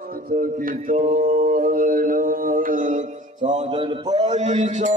साधन पैसा नाम साधन पैसा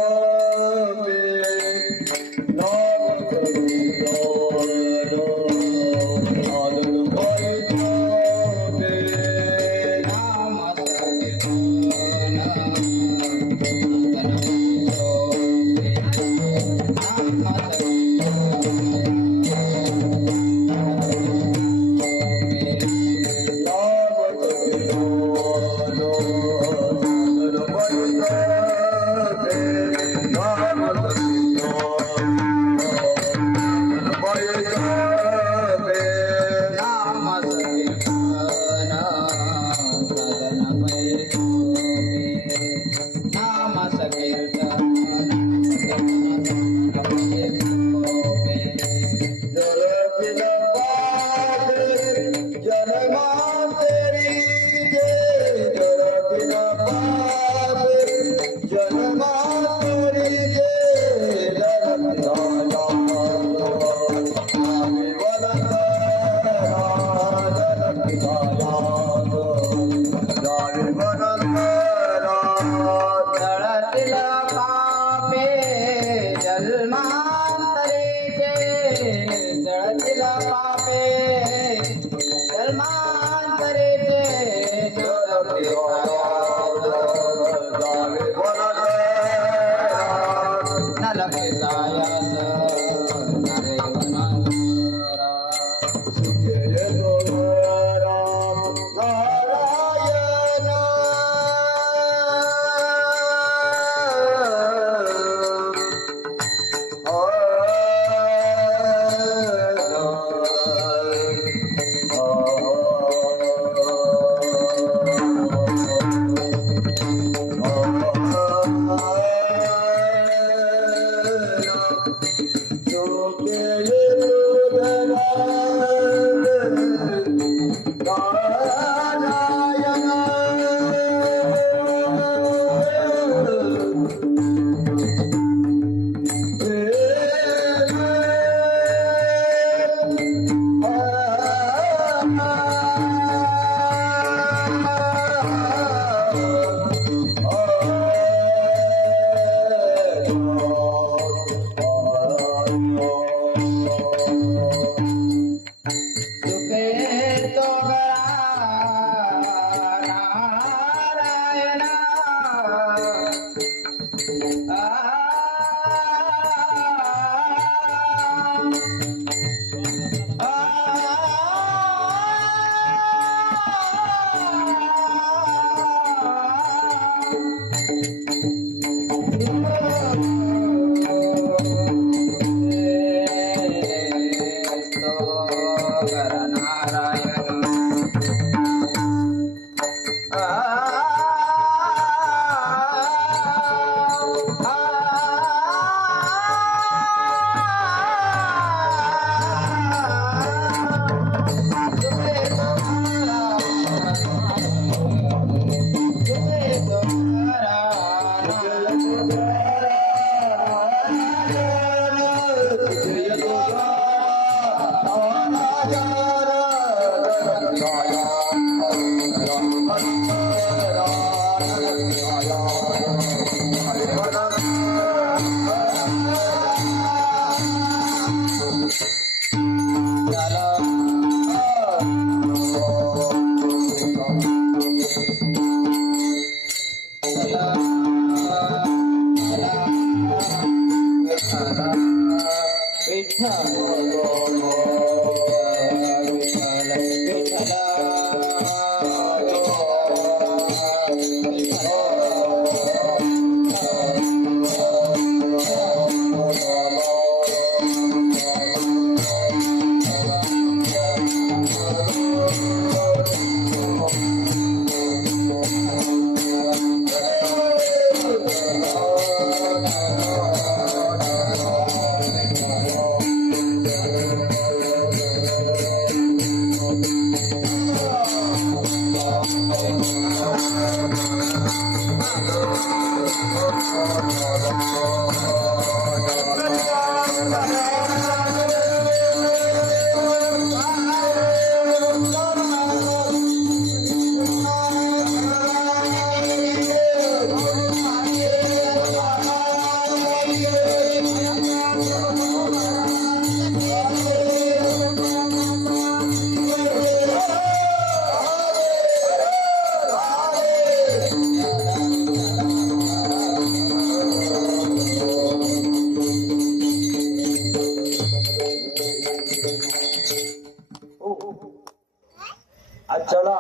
आजच्याला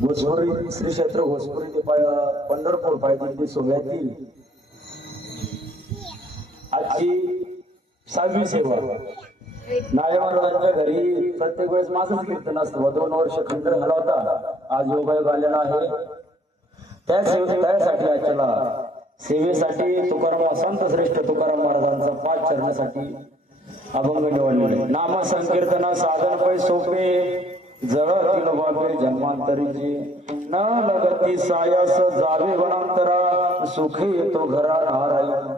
घोसपुरी श्री क्षेत्र घोसपुरी ते पंढरपूर पायदिंडी सोहळ्यातील आजची 6वी सेवा. नाळे महाराजांच्या घरी प्रत्येक वेळेस माझंच कीर्तन असतं. 2 वर्ष खंड झाला होता, आज योगायोग आलेला आहे. त्यासाठी आजच्याला सेवेसाठी तुकाराम संत श्रेष्ठ तुकाराम महाराजांचा 5 चरणासाठी अभंग निवडले. नाम संकीर्तन साधन पै सोपे जळतील बाबे जन्मांतरीचे न लगती सायास जावे वनांतरा सुखी येतो घरा नारायण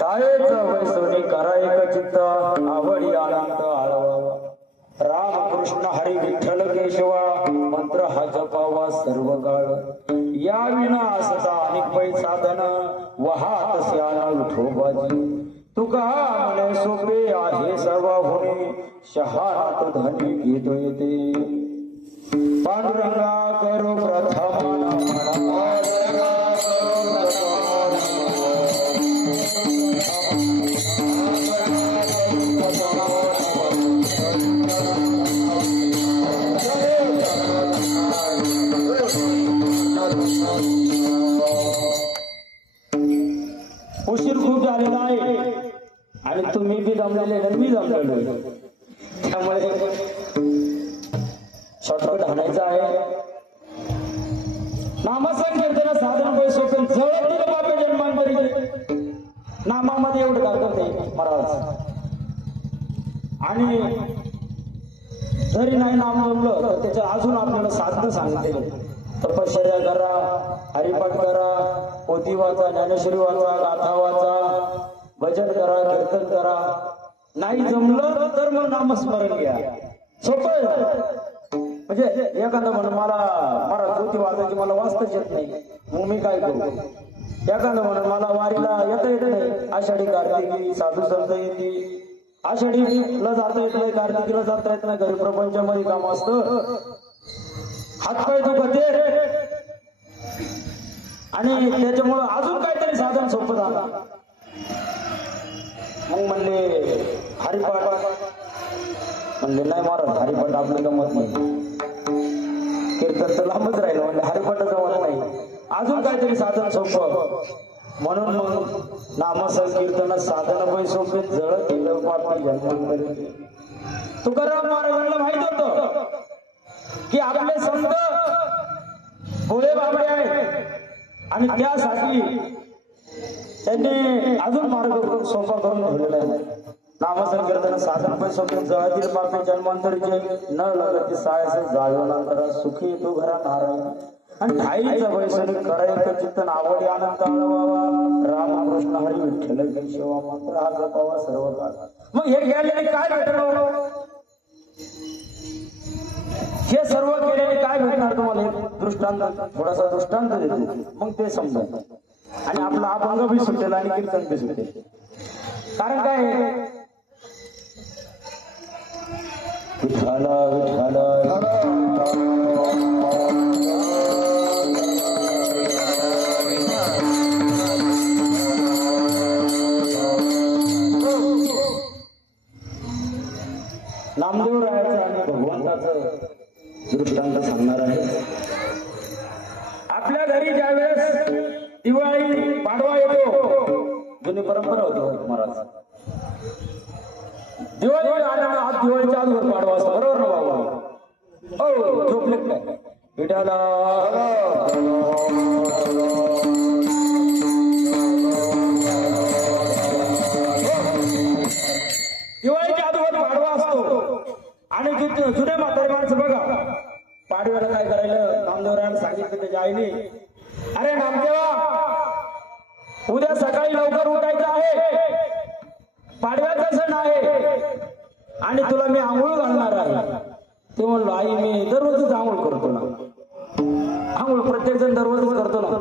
टाळेच वैसोनी करा एक चित्त आवडी आनंद आळवा राम कृष्ण हरी विठ्ठल केशवा मंत्र हा जपावा सर्व काळ या विना असता अनेक पै साधन वहात स्यान विठोबाजी तुका म्हणे सोपे आहे सर्व होणे शहात धनी घेतो येते पांडुरंगा करो प्रथम उशीर खूप झालेला आहे आणि तुम्ही बी जमलेले आणि मी जमलेलो, त्यामुळे शॉर्टकट आणायचं आहे. नामसंकीर्तन साधन पै सोपे जळतील बाबे जन्मांतरी नामामध्ये एवढं दाखवते महाराज. आणि जरी नाही नाम जमलं तर त्याच्या अजून आपल्याला साधन सांगितले. तपश्चर्या करा, हरिपाठ करा, पोथी वाचा, ज्ञानेश्वरी वाचा, गाथा वाचा, भजन करा, कीर्तन करा. नाही जमलं तर मग नामस्मरण घ्या. सोपं म्हणजे एखादा म्हणून मला पोथी वाचायची मला वाचताच येत नाही, मग मी काय करू. एखादा म्हणून मला वारीला येता येत नाही, आषाढी कार्तिकी साधू संत येते, आषाढीला जाता येत नाही, कार्तिकीला जाता येत नाही, घरी प्रपंचामध्ये काम असतं, हातपाय दुखते आणि त्याच्यामुळं अजून काहीतरी साधन सोपं झालं. मग म्हणले हरिपाठ, म्हणले नाही महाराज हरिपाठ आपलं जमत नाही, कीर्तन तर लांबच राहिलं, म्हणजे हरिपाठ जमत नाही, अजून काहीतरी साधन सोपं. म्हणून मग नामसंकीर्तन साधन पै सोपे जळ केलं पापी जन्मांतरी. तुकाराम महाराजांना माहित होतं की आपले संत भोळे बाबडे आहेत आणि त्यासाठी त्यांनी अजून मार्ग सोपा करून ठेवलेला आहे. नामसंकीर्तन साधन पै सोपे जळातील पापे जन्मांतरीचे न लगती सायस जाळवनांतर सुखी येतो घरा नारायण आणि ठाईचा वैसरी करायचं चित्तन आवडी आनंद आळवावा रामकृष्ण हरी विठ्ठल केशवा मंत्र हा जपावा सर्व काळ. मग हे केल्याने काय भेटणार, हे सर्व केल्याने काय भेटणार तुम्हाला एक दृष्टांत, थोडासा दृष्टांत देतो मग ते समजा. आणि आपला अभंग बी सुटेल आणि कीर्तन बी सुटेल. कारण काय विठ्ठला विठ्ठला नामदेव रायाचं आणि भगवंताचं दृष्टांत सांगणार आहे. आपल्या घरी ज्यावेळेस दिवाळी पाडवा येतो, जुनी परंपरा होती महाराज, दिवाळी आल्यामुळे आज दिवाळीच्या आजवर पाडवा असतो, बरोबर ना बाबा? हो झोपले काय विठाला दिवाळीच्या आजवर पाडवा असतो. आणि जुने म्हातारे माणसं बघा पाडव्याला काय करायला नामदेवरायाला सांगितलं त्याच्या आईने, अरे नामदेवा उद्या सकाळी लवकर उठायचं आहे, पाडव्याचा सण आहे आणि तुला मी आंघोळ घालणार आहे. ते म्हणलो आई मी दररोजच आंघोळ करतो ना, आंघोळ प्रत्येक जण दररोजच करतो ना.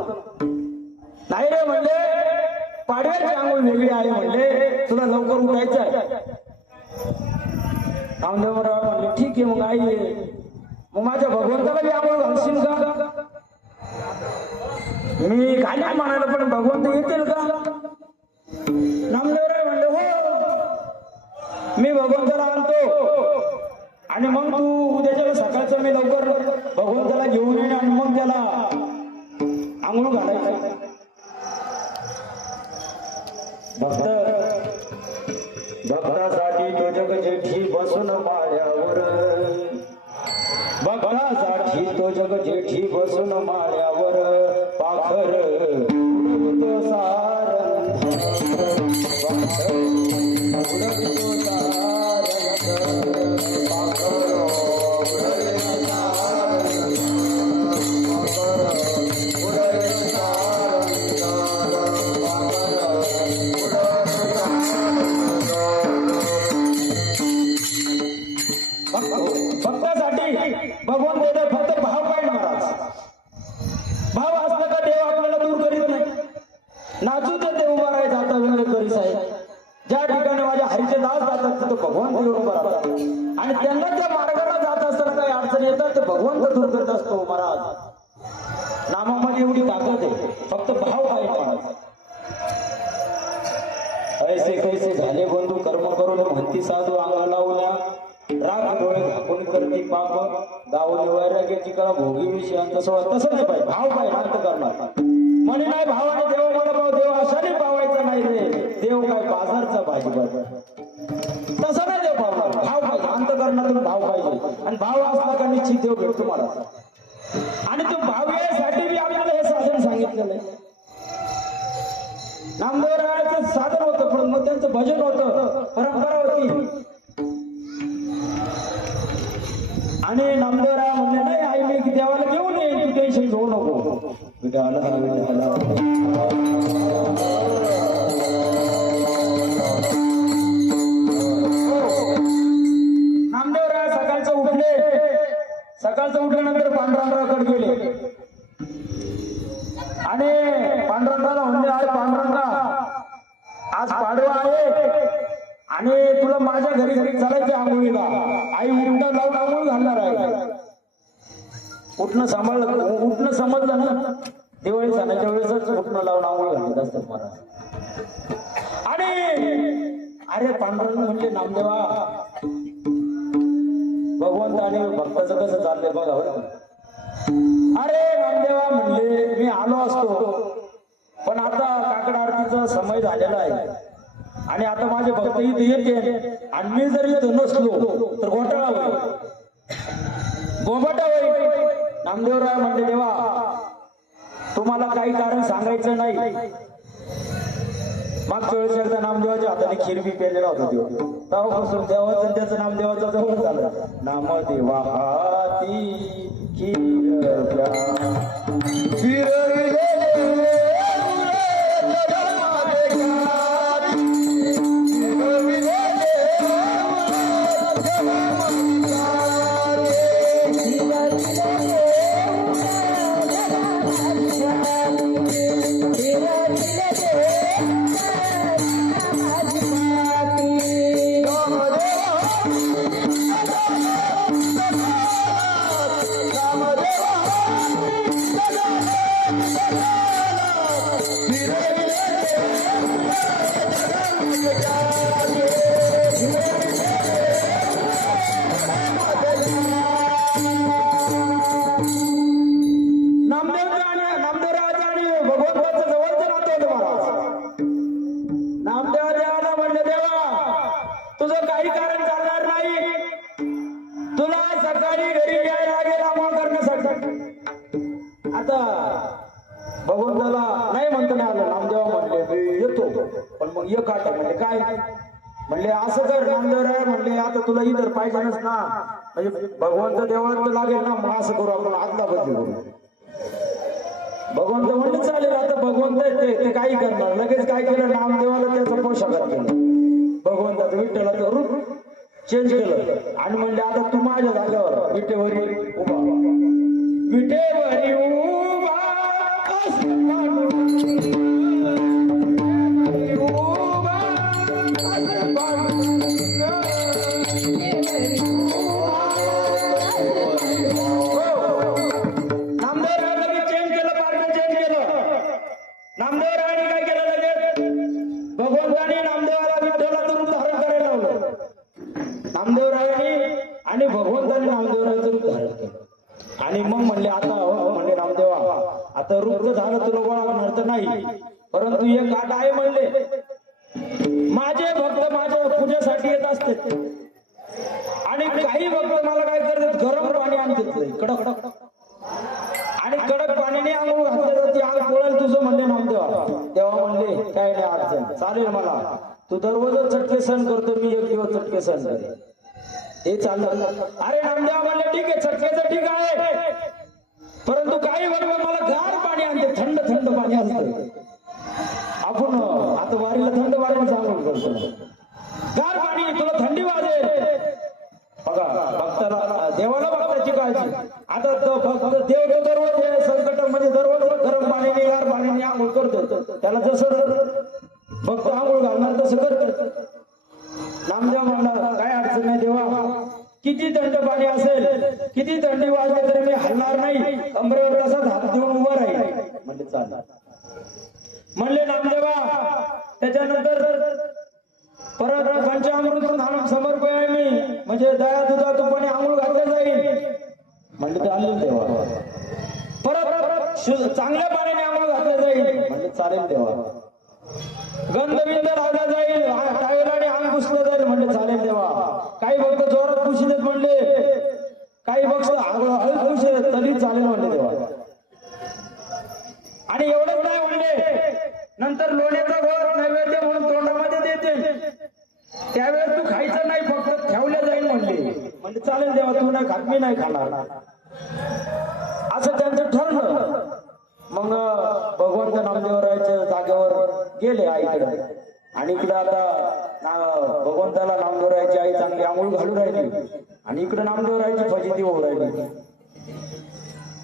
नाही रे म्हणले पाडव्याची आंघोळ वेगळी आहे, म्हणले तुला लवकर उठायचं आहे. नामदेवराव म्हणले ठीक आहे मग आई मग माझ्या भगवंताला बी आंघोळ घालशील का? मी घालीन म्हणाला पण भगवंत येतील का? नामदेवराव म्हणले हो मी भगवंताला आणतो आणि मग तू उद्याच्या सकाळचं मी लवकर भगवंताला घेऊन येईन आणि मग त्याला आंघोळ घालायचं. भक्तासाठी तो जग जेठी बसून माळ्यावर, भक्तासाठी तो जग जेठी बसून माळ्यावर, पाखर उडवितो सारंग, पाखर उडवितो सारंग, पाखर उडवितो सारंग, पाखर उडवितो भक्तासाठी भगवान देतात फक्त भाव पाहिजे महाराज. भाव असला का देव आपल्याला दूर करीत नाही. नाचू तर देव उभा राहायचा आता विनय करी साहेब. ज्या ठिकाणी माझ्या हरीचे दास जातात तिथं भगवान देव उभा राहतात आणि त्यांना त्या मार्गाला जात असताना काही अडचण येतात ते भगवंत दूर करत असतो महाराज. नामामध्ये एवढी ताकद आहे, फक्त भाव पाहिजे महाराज. ऐसे कैसे झाले बंधू कर्म करून म्हणती साधू अंग लावल्या, राग डोळे झाकून करती पाप, गावली वैराग्याची कळा भोगी विषयांचा सोहळा. तसं नाही पाहिजे, भाव पाहिजे अंत करणार. म्हणे नाही भावाने देव मला भाव, देव अशाने पावायचा नाही रे, देव काय बाजारचा भाजीपाला. तसं नाही देव पावणार, भाव पाहिजे अंत करणार, भाव पाहिजे. आणि भाव असला का निश्चित देव भेटतो मला. आणि तो भाव यासाठी बी आपल्याला हे साधन सांगितलेलं आहे. नामदेवरायाचं साधन होतं पण मग त्यांचं भजन होतं, परंपरा होती. आणि नामदेवराय म्हणले नाही आई मी देवाला घेऊन येईल, तू टेन्शन घेऊ नको. नामदेवराय सकाळचं उठल्यानंतर पांडुरंगाकडे गेले आणि पांडुरंगाला म्हणले अरे पांडुरंगा आज पाडवा आहे आणि तुला माझ्या घरी चालायचे आंघोळीला. आई उठणं लावून आंघोळ घालणार आहे. उठणं समजलं ना, दिवाळी सणाच्या वेळेसच उठणं लावून आंघोळ घालत असतात मला. आणि अरे पांडुरंग म्हणले नामदेवा भगवंत आणि भक्ताचं कसं चाललंय बघा. अरे नामदेवा म्हणले मी आलो असतो पण आता काकड आरतीचा समय झालेला आहे आणि आता माझे भक्त इथे येते आणि मी जर इथं नसलो तर घोटाळा होईल, गोबाटा होईल. नामदेवराय म्हणले देवा तुम्हाला काही कारण सांगायचं नाही. मागच्या वेळेस एकदा नामदेवाच्या हाताने खीर बी पेलेला होता देव. तेव्हापासून देवाचं त्याचं नामदेवाचं जवळ झालं. नामदेवा हाती खीर भगवंताला नाही म्हणता नाही आलं. नामदेवा म्हणले मी येतो पण मग एक आठ म्हणले काय म्हणले असं कर नामदेवराय म्हणले आता तुला इतर पाहिजेच ना म्हणजे भगवंत देवाला तर लागेल ना, मग असं करू आपण आदला बदली करू. भगवंत म्हणले चालेल. आता भगवंत ते काही करणार लगेच काय केलं नामदेवाला त्याचं पोशाखात केलं. भगवंताचं विठ्ठलाचं रूप चेंज केलं आणि म्हणले आता तू माझ्या जागेवर विटेवरी उभा, विटेवरी उभा भगवंतानी नामदेवाला विठ्ठलाचं रूप धारण करायला लावलं. नामदेवरायांनी आणि भगवंत आणि मग म्हणले आता हो म्हणले नामदेवा आता रुग्ण झालं तुला ओळखणार तर नाही, परंतु एक गाठ आहे म्हणले, माझे भक्त माझ्या पूजेसाठी येत असते आणि काही भक्त मला काय करतात गरम पाणी आणतात कडक कडक आणि कडक पाण्याने आंघोळ घातले तर ती आग पोळेल तुझं म्हणले नामदेवा. तेव्हा म्हणले काय नाही अडचण चालेल मला, तू दररोजच चटके सहन करतो, मी एक दिवस चटके सहन करेन, हे चाललं. अरे नामदेवा म्हणले ठीक आहे चटकेचं ठीक आहे, परंतु काही बरोबर मला गार पाणी आणते, थंड थंड पाणी असतं. आपण आता वारीला थंड पाण्याने आंघोळ करतो, गार पाणी तुला थंडी वाजेल. बघा भक्ताला देवाला भक्ताची काळजी. आता भक्त देव दररोज संकटामध्ये दररोज गरम पाण्याने गार पाण्याने आंघोळ करतो, त्याला जसं भक्त आंघोळ घालणार तसं करतो. नामदेव म्हणला काय अडचण नाही देवा, किती थंड पाणी असेल किती थंडी वाजली तरी मी हलणार नाही, कमरेवर तसाच हात देऊन उभा राहील म्हणजे चालला. म्हणले नामदेवा त्याच्यानंतर परत पंचामृत समर्पण आहे मी, म्हणजे दया दुधा तुपाने आंघोळ घातलं जाईल म्हणले चालेल देवा. परत चांगल्या पाण्याने आंघोळ घातलं जाईल म्हणजे चालेल देवा. गंधबिंद लावला जाईल, टावेलाने अंग पुसलं जाईल म्हणजे चालेल देवा. काही भक्त जोरात पुशी देत म्हणले, काही भक्त हळद पुशी देत तरी चालेल म्हणले देवा. आणि एवढंच नाही म्हणले, नंतर लोण्याचा गोळ नैवेद्य म्हणून तोंडामध्ये देते, त्यावेळेस तू खायचं नाही फक्त ठेवलं जाईल म्हणजे चालेल देवा, तू नाही खात मी नाही खाणार, असं त्यांचं ठरलं. मग भगवंत नामदेवरायाच्या जागेवर गेले आईकडे आणि इकडे आता भगवंताला नामदेवरायाची आई चांगली आंघोळ घालू राहिली आणि इकडे नामदेवरायाची फजिती होऊ राहिली.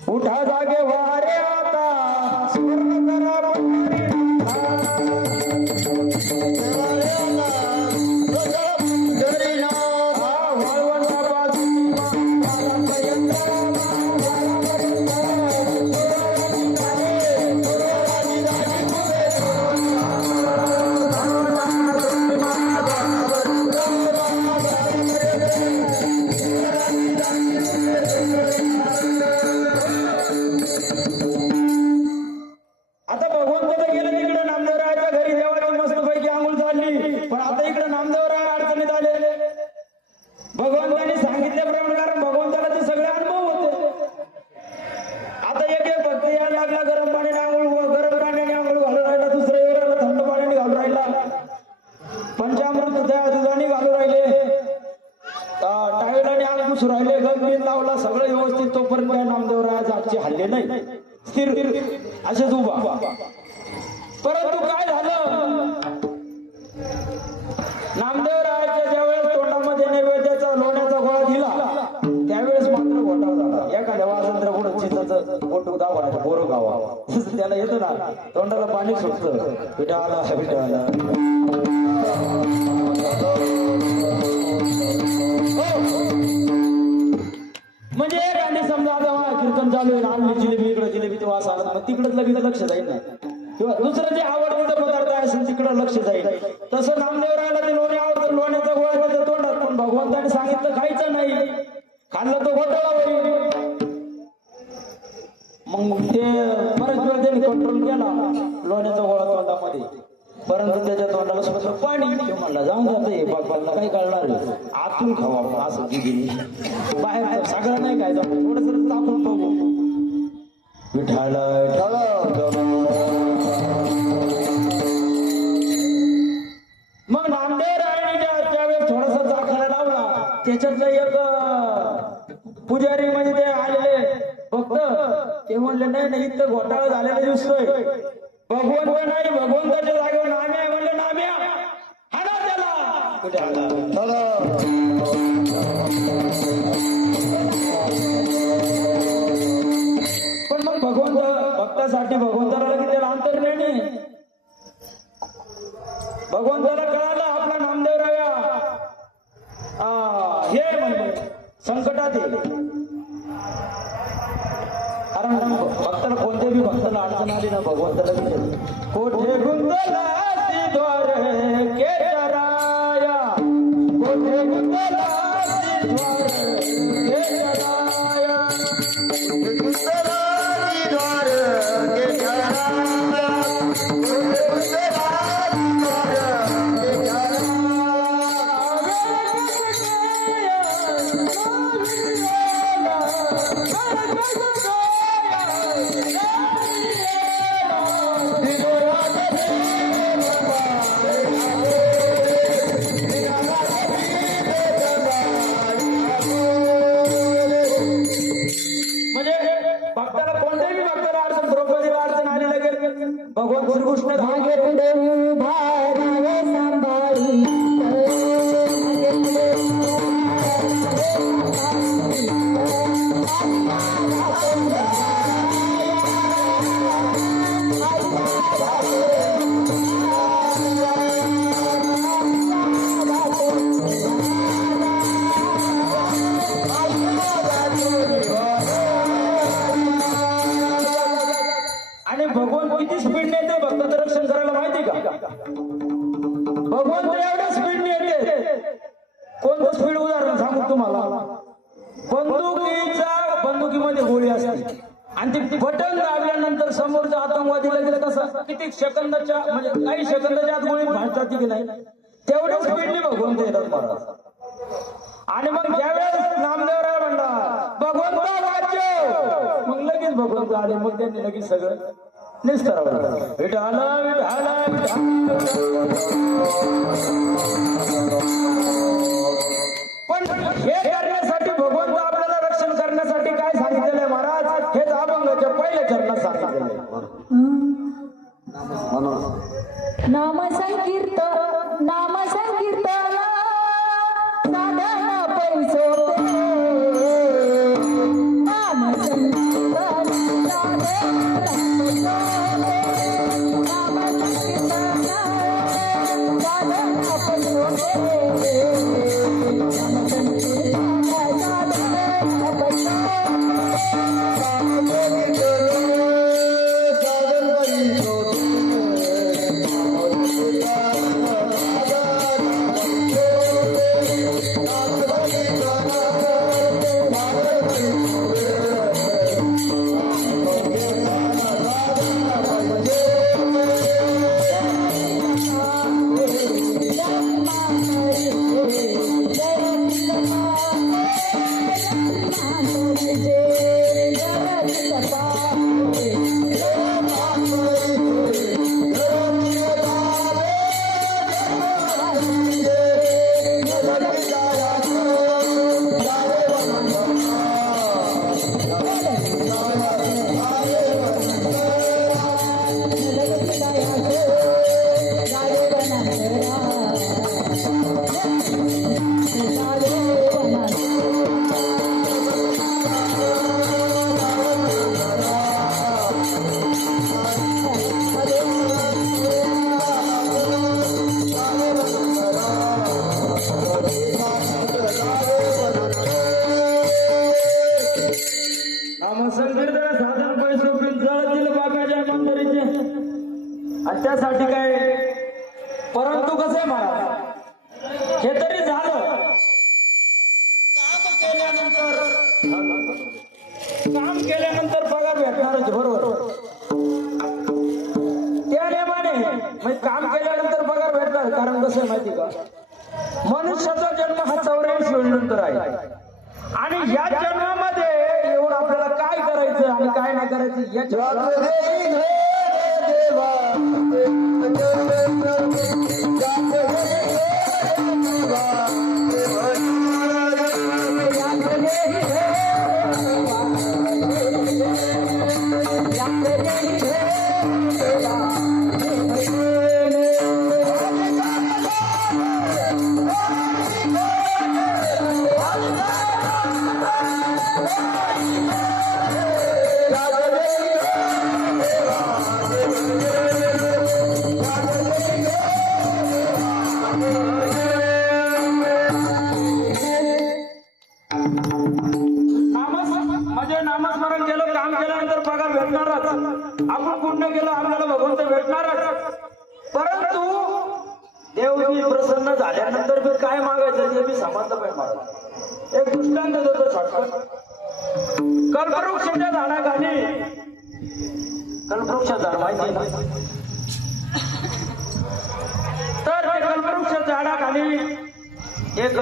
उठा जागे वारे आता स्मरण करा भगवंताने सांगितल्याप्रमाणे, कारण भगवंताला ते सगळे अनुभव होते. आता एक एक भक्त यायला लागला, गरम पाण्याने आंघोळ गरम पाण्याने आंघोळ घालून राहिला, दुसऱ्या वेळेला थंड पाण्याने घालून राहिला, पंचामृत दुधाने घालून राहिले, टावेलाने आंघोळ पुसू राहिले, गंभीर लावला, सगळं व्यवस्थित. तोपर्यंत काय नामदेवरायाचा आजचे हल्ले नाही, स्थिर असेच उभा. परंतु काय झालं, नामदेवरायाच्या ज्यावेळेस तोंडामध्ये नैवेद्याचा लोण्याचा गोळा दिला त्यावेळेस मात्र घोटाळा झाला. एखाद्या वासंद्र पुढे चिताचं फोटो दाखवायचं बोरं गावा त्याला येतं ना, तोंडाला पाणी सुटतं, विटाला विटाला. म्हणजे एखादी समजा आता कीर्तन चालू आहे, आणली जिलेबी इकडे जिलेबी वास आला, मग तिकडच लगेच लक्ष जाईल ना, किंवा दुसरं जे आवडतं पदार्थ असेल तिकडं लक्ष जाईल. तसं नामदेवरायाला ते लोणी आवडतं, लोण्याचा गोळा त्याच्या तोंडात, पण भगवंताने सांगितलं खायचं नाही, खाल्लं तो घोटाळा होईल. मग ते बरेच वेळ त्यांनी कंट्रोल केला लोण्याचा गोळा तोंडामध्ये, परंतु त्याच्या तोंडाला सुद्धा पाणी. तो म्हणला जाऊन जातं हे बापाला काय कळणार, आतून खावा आपण असं दिली, बाहेर सगळं नाही काय जाऊ, थोडस टाकून बघू. विठाला मग नामदेवरायाने ज्यावेळेस थोडासा चाखायला लावला, त्याच्यातलं एक पुजारी म्हणजे ते आलेले भक्त ते म्हणले नाही नाही इथं घोटाळा झालेला दिसतोय, भगवंत नाही भगवंताच्या जागेवर नाम्या आहे म्हणलं, नाम्या हाणा त्याला. पण मग भगवंत भक्तासाठी भगवंताला लगेच त्याला अंतर नाही. भगवंताला कळालं आपला नामदेवराया हे म्हणजे संकटात आहे, कारण भक्ताला कोणत्या बी भक्ताला अडचण आली ना, भगवंताला विचार कोठे गुंतला द्वार के चराया, कोठे गुंतला द्वार के चराया. म्हणजे भक्ताला कोणत्याही भक्ताला अडचण द्रौपदीला अडचण आली लगेच भगवान श्रीकृष्ण धागे पुढे आणि भगवान किती स्पीडने येते भक्ताचं रक्षण करायला माहिती का? भगवान तर एवढ्या स्पीडने येते. कोणतं स्पीड उदाहरण सांगू तुम्हाला? बंदुकीमध्ये गोळी असते आणि ती बटन दाबल्यानंतर समोरच्या आतंकवादी लगेच कसा किती सेकंदाच्या म्हणजे काही सेकंदाच्या आत गोळी फाटतात की नाही, तेवढ्या स्पीडने भगवंत येतात महाराज. आणि मग ज्यावेळेस नामदेवराय म्हणला भगवंत वाच्य, मग लगेच भगवंत आले. मग त्यांनी लगेच सगळं निस्तरावं. विठाला विठाला पण हे करण्यासाठी भगवंत आपल्याला रक्षण करण्यासाठी काय सांगितलेलं आहे महाराज? हेच अभंगाच्या पहिल्या चरणात सांगितलेलं आहे. नाम संकीर्तन साधन पैसोपे नाम संकीर्तन साधन आणि त्यासाठी काय, परंतु कसं आहे महाराज, हे तरी झालं. काम केल्यानंतर पगार भेटणारच, बरोबर. त्या नेमाने म्हणजे काम केल्यानंतर पगार भेटणार. कारण कसं आहे माहिती का, मनुष्याचा जन्म हा 84 वेळेनंतर आहे आणि या जन्मामध्ये येऊन आपल्याला काय करायचं आणि काय नाही करायचं याच्या नामस्मरण केलं, काम केल्यानंतर पगार भेटणारच. आपण पुण्य केलं आपल्याला भगवंत भेटणारच. परंतु देवजी प्रसन्न झाल्यानंतर मी काय मागायचं ते मी समजलं पाहिजे. मला एक दृष्टांत देतो छोटा. कल्पवृक्षाच्या झाडाखाली, कल्पवृक्ष झाड माहिती ना, तर ते कल्पवृक्ष झाडाखाली एक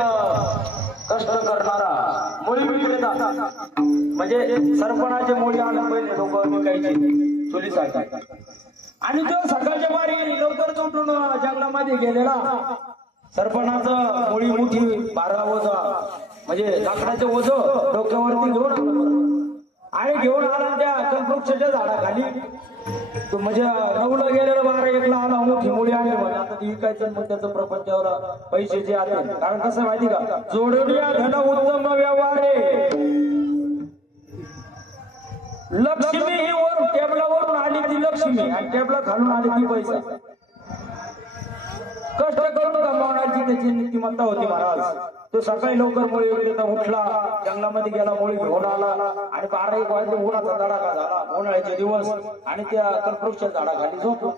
कष्ट करणारा मुली विक्रेता म्हणजे सरपणाचे मुळी आणून पहिले लोक विकायचे चुलीसाठी. आणि तो सकाळच्या बारी लवकर उठून जंगलामध्ये गेलेला सरपणाचं मुळी मोठी 12 ओझा म्हणजे लाकडाचे ओझ डोक्यावरती घेऊन आणि घेऊन आला त्या कल्पवृक्षाच्या झाडाखाली. तो म्हणजे 9ला गेलेला 12-1ला आला मोठी मुळी आणली म्हणजे आता ती विकायचं मग त्याचं प्रपंचावर पैशाचे आले. कारण कसं माहिती का, जोडूया धन उत्तम व्यवहारे. लक्ष्मी ही वरून टेबलावरून आली ती लक्ष्मी आणि टेबला खालून आली ती पैसा. कष्ट करून कमावण्याची त्याची नीतिमत्ता होती महाराज. तो सकाळी लवकर मुळी उठला, जंगलामध्ये गेला, मुळी घेऊन आला आणि 12-1 वाजले उन्हाचा तडाखा झाला, उन्हाळ्याचे दिवस. आणि त्या कल्पवृक्षाच्या झाडाखाली झोपला.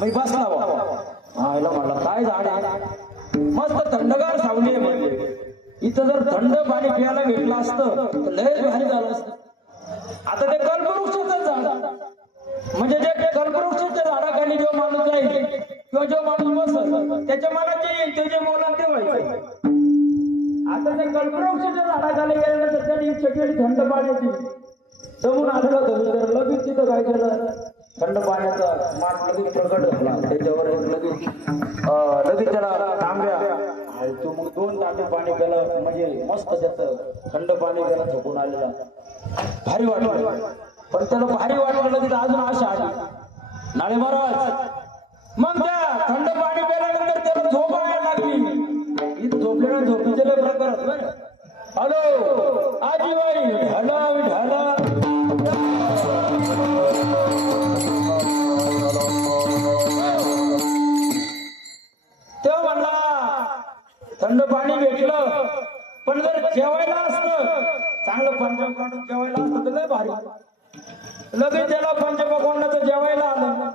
मी बसला बाबा म्हणला काय झाड आहे, मस्त थंडगार सावली आहे. म्हणजे इथं जर थंड पाणी प्यायला भेटलं असतं तर लय भारी झालं असतं. आता ते कल्पवृक्षाचं झाड म्हणजे जे कल्पवृक्षाच्या झाडाखाली जो माणूस जाईल किंवा जो माणूस बसत त्याच्या मनात जे येईल ते जे बोलाल ते व्हायचं. आता त्या कल्पवृक्षाच्या झाडाखाली गेल्यानंतर त्यांनी इच्छा केली थंड पाण्याची. जमून आलं तर लगेच तिथं काय केलं, थंड पाण्याचा माठ लगेच प्रकट झाला. त्याच्यावर लगेच त्याला तांब्या तो मग 2 तांबे पाणी केलं. म्हणजे मस्त त्याचं थंड पाणी गेलं थकून आलेला, भारी वाटलं. पण त्याला भारी वाटलं तिथं अजून आशा आली. नाळे महाराज मग त्या थंड पाणी प्यायल्यानंतर त्याला झोप यायला लागली. इथं झोपल्यानं झोपीचे लय प्रकार आहेत बरं. हॅलो आजीबाई ढाला ढाला तेव्हा म्हणला थंड पाणी भेटलं पण जर जेवायला असतं चांगलं पंचम काढून जेवायला असतं तर लय भारी. लगेच त्याला पंचपक्वान्नाचं जेवायला आलं.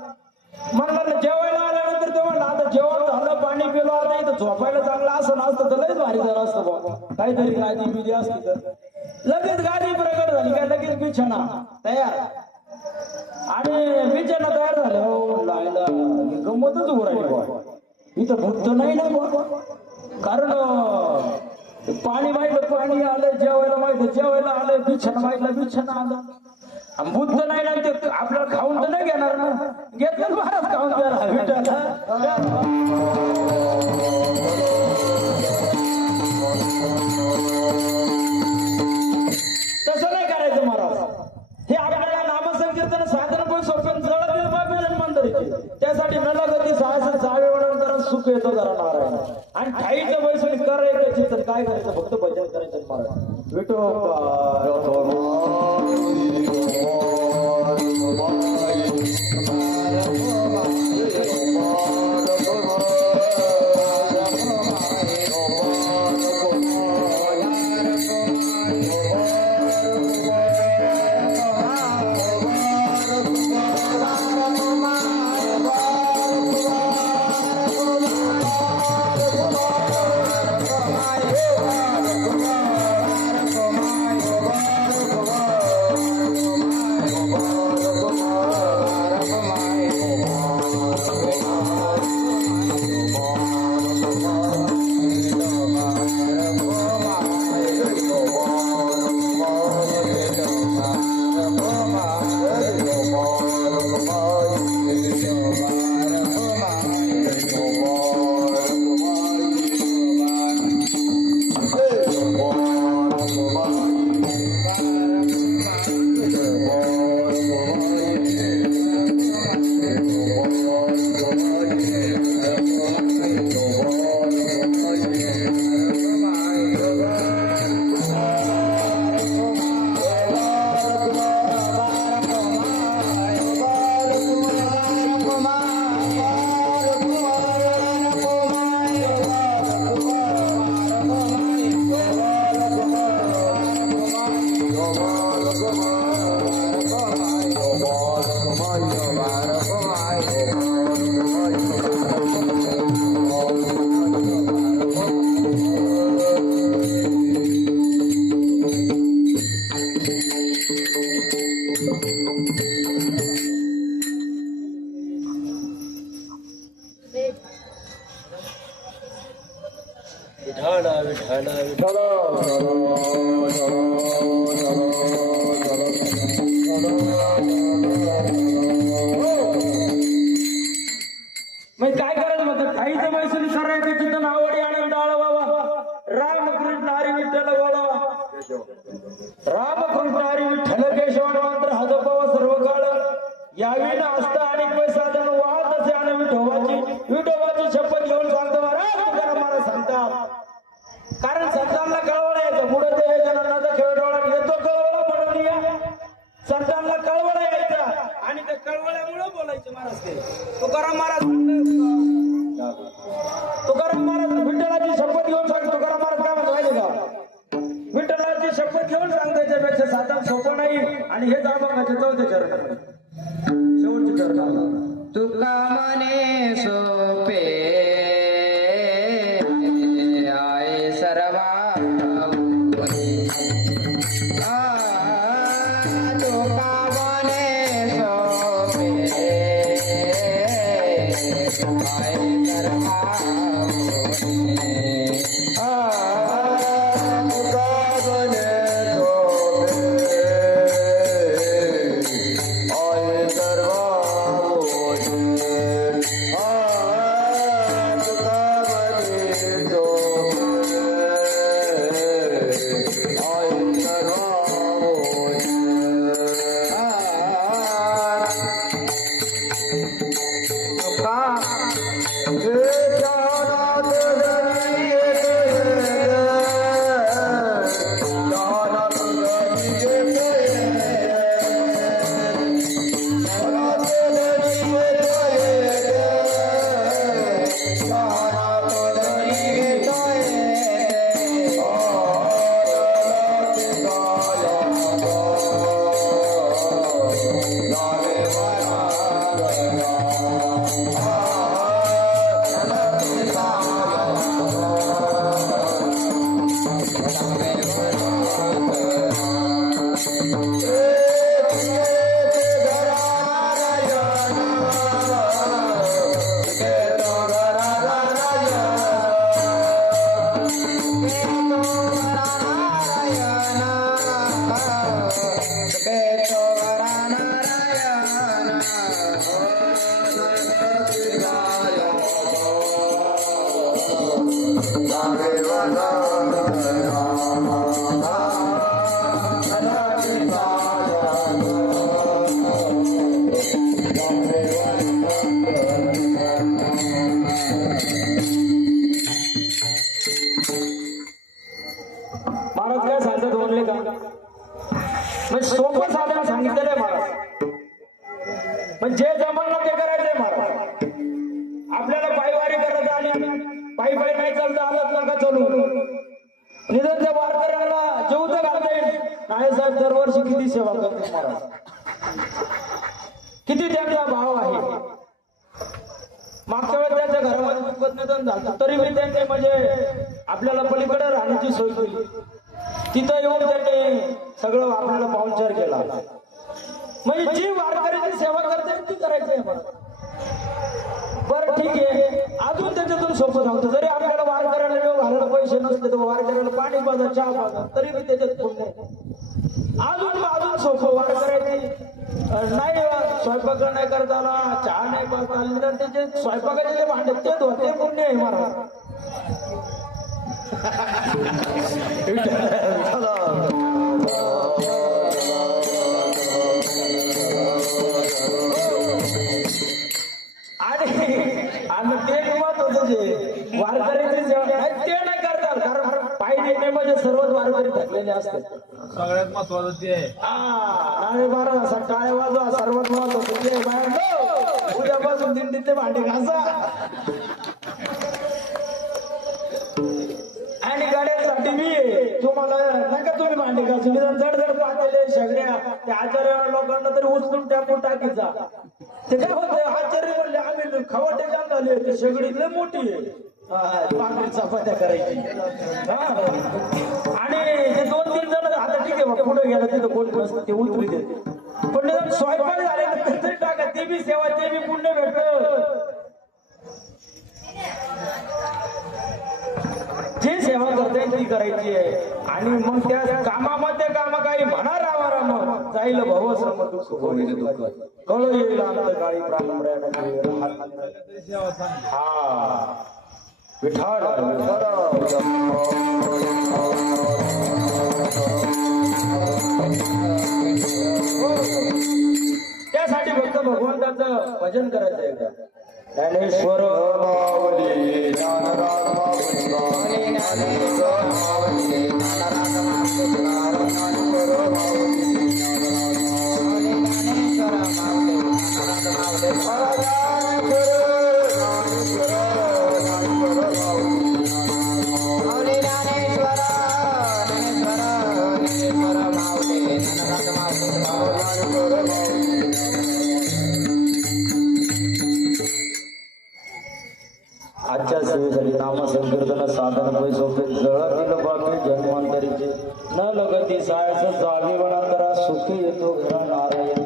म्हणलं जेवायला आल्यानंतर ते म्हणलं आता जेवण झालं, पाणी पिलो, आता इथं झोपायला चांगलं असं नसतं तर लयच भारी झालं असतं बाबा. काहीतरी गादी बिदी असती तर. लगेच गादी प्रकट झाली काय, लगेच बिछाना तयार. आणि बिछाना तयार झाले. हो लायला गंमतच उरायली. इथं भूत नाही ना बाबा, कारण पाणी माहितलं पाणी आलं, जेवायला माहितलं जेवायला आलं, बिछाना माहितलं बिछाना आलं. भूत नाही ना ते आपल्याला खाऊन तर नाही घेणार ना, घेतलं महाराज खाऊन घ्यायला. तसं नाही करायचं महाराज. हे आपल्याला नामसंकीर्तन साधन पण सोपं जळत मंदिराचे. त्यासाठी नलागती साहस जावेवडांतर सुख येतो जरा नारायण. आणि ठाईचं बैसून करायचं तर काय करायचं, फक्त भजन करायचं महाराज. विठो विठ्ठल विठ्ठल विठ्ठल यावी ना असता आणि पैसा जण वाहत असे आणि विठोबाची शपथ घेऊन सांगतो महाराज तुकाराम महाराज सांगतात. कारण संतांना कळवळा यायचं पुढे ते जणांना खेळडोळा येतो कळवळा म्हणून या संतांना कळवळा यायचा आणि त्या कळवळ्यामुळे बोलायचे महाराज ते. तुकाराम महाराज विठ्ठलाची शपथ घेऊन सांगतो. तुकाराम महाराज काय म्हणतो माहिती का? विठ्ठलाची शपथ घेऊन सांगतो त्याच्यापेक्षा साधन सोपं नाही. आणि हे दाबाचे चौथे चरण शेवटचे चरण तुका मने सोपे आय सर्वा तुका मने सोपे आय सर्वा महाराज काय सांगतात म्हणले का? म्हणजे सोपं साधन सांगितलेलं आहे महाराज. म्हणजे जे जमाना ते करायचंय महाराज. आपल्याला पायवारी करायचं आणि पायी नाही चालतं आलंच नका चालू. निदान त्या वारकऱ्यांना जेव तर घालता येईल. नाळे साहेब दरवर्षी किती सेवा करतात महाराज. किती त्यांचा भाव आहे. मागच्या वेळेस त्यांच्या घरामध्ये दुःखद निधन झालं तरी मी त्यांनी म्हणजे आपल्याला पलीकडे राहण्याची सोय केली. तिथं येऊन त्यांनी सगळं आपल्याला पाहुणचार केला. म्हणजे जी वारकऱ्याची सेवा करते ती करायची आहे मला. बरं ठीक आहे. अजून त्याच्यातून सोपं नव्हतं. जरी आपल्याला वारकऱ्याला वेळ घालायला पैसे नसते तर वारकऱ्याला पाणी पाजा चहा पाजा तरी मी त्याच्यात पुण्य. अजून सोपं वारकऱ्याची नाही स्वयंपाक नाही करता आला चहा नाही पाहता आली तर त्याचे स्वयंपाकाचे जे भांडे ते धोते पुण्य आहे मला. आणि ते मत होतं जे वारकऱ्याची सेवा ते नाही करतात. कारण पायी देण्यामध्ये सर्वच वारकरी थकलेले असतात. सगळ्यात महत्वाचं ते आहे. अरे बारा टाळे वाजवा सर्वात महत्वाचं ते बाहेर उद्यापासून दिंडीतले भांडे घासा. आणि गाड्यांसाठी मी तुम्हाला नका तुम्ही भांडे घासून जड पाहलेले सगळ्या त्या आचार्य लोकांना तरी उचलून टॅपून टाकीचा. ते काय होते आचार्य म्हणले आम्ही खवटे जाम झाले ते सगळीतले मोठी आहे. पांढरी चपात्या करायची. आणि ते 2-3 जण आता ठीक आहे पुढे गेलं तिथं कोण नसतं ते उतरी देते. पण स्वयंपाक झाले तरी टाका ते बी सेवा ते बी पुण्य भेटत. जी सेवा करते ती करायची आहे. आणि मग त्या कामामध्ये काम काही म्हणा रामा राम जाईल भव श्रम दुःख कळ येईल काळी हा विठाळ त्यासाठी फक्त भजन करायचं एकदा. ज्ञानेश्वर माऊली ज्ञानराज माऊली बोले ज्ञानेश्वर माऊली ज्ञानराज माऊली ज्ञानेश्वर माऊली बोले ज्ञानेश्वर माऊली ज्ञानराज माऊली बोले ज्ञानेश्वर ज्ञानेश्वर माऊली ज्ञानराज माऊली आजच्या सेवेसाठी नामसंकीर्तन साधन पै सोपे जळतील बाबी जन्मांतरीचे न लगती सायस जावी वनांतरा सुखी येतो घरा नारायण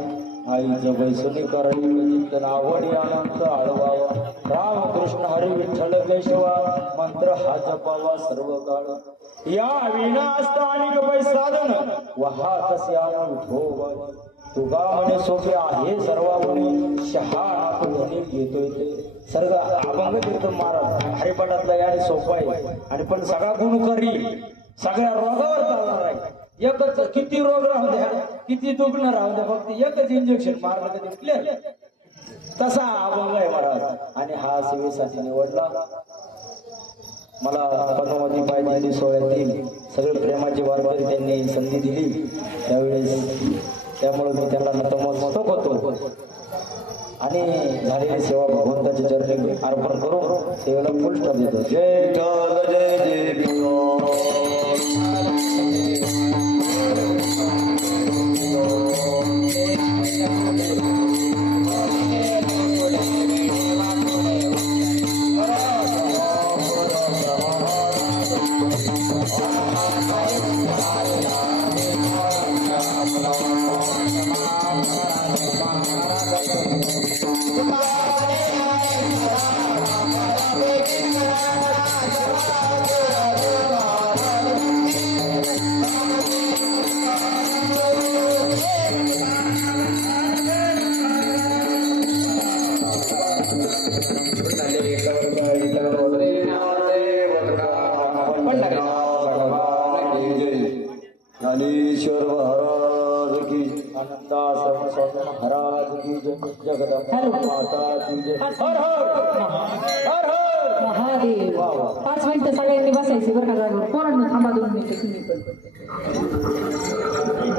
आईच्या बैसुनी करणी चिंतन आवडी अनंत आळवावा रामकृष्ण हरी विठ्ठल केशवा मंत्र हा जपावा सर्व काळ या विना स्थानिक पै साधन वहात श्याम विठोबा तुगा म्हणे सोपे आहे सर्वावणी शहा आपण घेतोय ते सर्व अभंग कीर्तन महाराज हरिपाठातला या सोपा आहे आणि पण सगळा गुण करी सगळ्या रोगावर चालणार आहे. एकच किती रोग राहू द्या किती दुखणं राहू द्या फक्त एकच इंजेक्शन मारलं कधी क्लिअर तसा अभंग आहे महाराज. आणि हा सेवेसाठी निवडला मला पद्मावती पायदिंडी सोहळ्यातील सगळे प्रेमाची वारकरी त्यांनी संधी दिली त्यावेळेस त्यामुळे मी त्यांना नतमस्तक होतो आणि झालेली सेवा भगवंताच्या चरणी अर्पण करून सेवेला फुल स्टॉप देतो. जय विठ्ठल जय जय विठ्ठल. ज्ञानेश्वर महाराज की आनंदाश्रम स्वामी महाराज की जय जगदंबा माता की जय. हर हर हर हर महादेव 5 मिनिटं सगळ्यांनी बसायचे बरं का जागेवर. पोरांनो थांबा 2 मिनिटं तुम्ही पण.